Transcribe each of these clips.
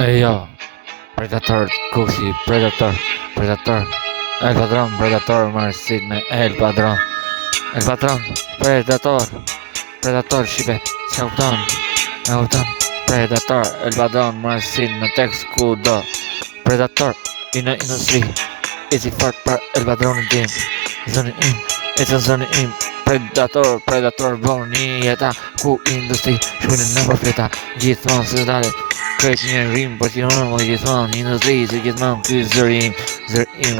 E jo, Predator, Kusi, Predator, Predator, El Padrón, Predator, Marcin, El Padrón, El Padrón, Predator, Predator, Shibe, Sauton, Sauton, Predator, El Padrón, Marcin, Tex, Kudo, Predator, Industry, Easy Fart, El Padrón, Game, Zone In, it's a Zone In, Predator, Predator, Bonieta, Ku Industry, Shwin Never Feta, G-Thron, Sudale, Kreç një rrim, për që në më gjithmonë industri, se gjithmonë ky zërim,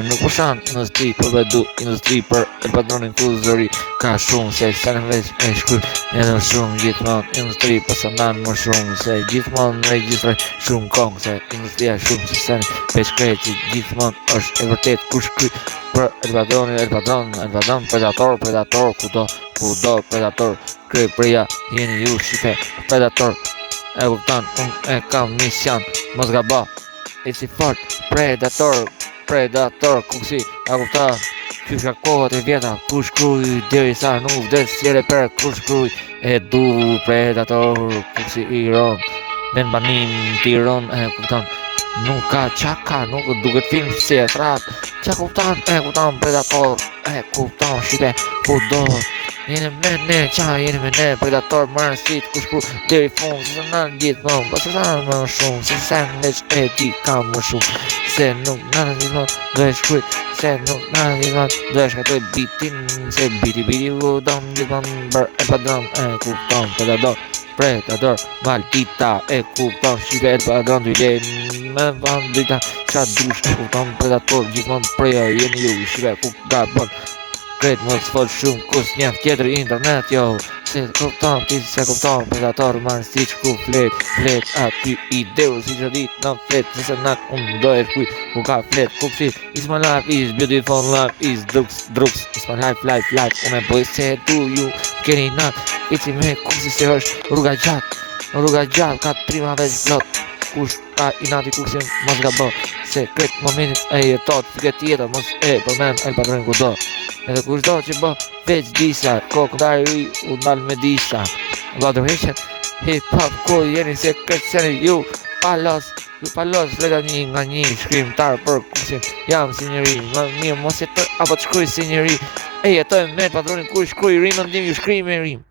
nuk pushan industri, për vedu industri për El Padronin ku zëri, ka shumë, se sa në veç e shkruj, edhe shumë gjithmonë industri, për sa ndanë më shumë, se gjithmonë regjistroj shumë kongë, se industria shumë, se sa në veç kreç, gjithmonë është e vërtet ku shkruj, për El Padronin, El Padron, Predator, kudo, Predator, krej përja, jeni ju shipe, Predator, e kupton, unë e kam mision, mos gaba, Easy Fart, Predator, kuksi, e kupton, qysha kohët e vjeta, ku shkruj, deri sa nuk vdes, sjele per, ku shkruj, e du Predator, kuksi i ron, ven banim tiron, e kupton, nuk ka qaka, nuk duket film si e thrat, qa kupton, Predator, e kupton, shipe, kudo, jeni me ne, jeni me ne, Predator, marrë sit, ku shkru, deri fund, se në gjithmonë, po se sa më shumë, se sa në veç e ti ka më shumë, se nuk në gjithmonë, do e shkruj, se nuk në gjithmonë, do e shkatoj bitin, se biti u dom gjithmonë, bër e padron, e kupton, Predator, maldita, e kupton, shipe e padron, dy le, me bandita, qa dush, e kupton, Predator, gjithmonë preja, jeni ju, shipe, ku gabon, Kretë më të folë shumë, kus njef tjetër internet, jo, se kupton, ti se kupton, Predator, man, si që ku flet, aty ideu, si që dit në flet, se se nak, unë do e shkuj, ku ka flet, ku kësi, is my life, is beautiful life, is drugs, is my life, unë e boj se du ju, keni nat, ici me, ku si se është rruga gjatë, ka prima veç plot, kush ka i nati ku si mos gabo, se kretë momentit e jetot, fiket tjetër, mos e përmen, El Padronin kudo. Edhe kush do që bë veç disa, kokë ndaj ri u ndalë me disa. Nga dërheqen, hip-hop ku jeni se këtë seni ju palos, fleta një nga një shkrimtar për kusin, jam si njëri, më mirë mos jetoj apo të shkruj si njëri, e jetoj me El Padronin ku shkruj rimën tim ju shkruj me rim.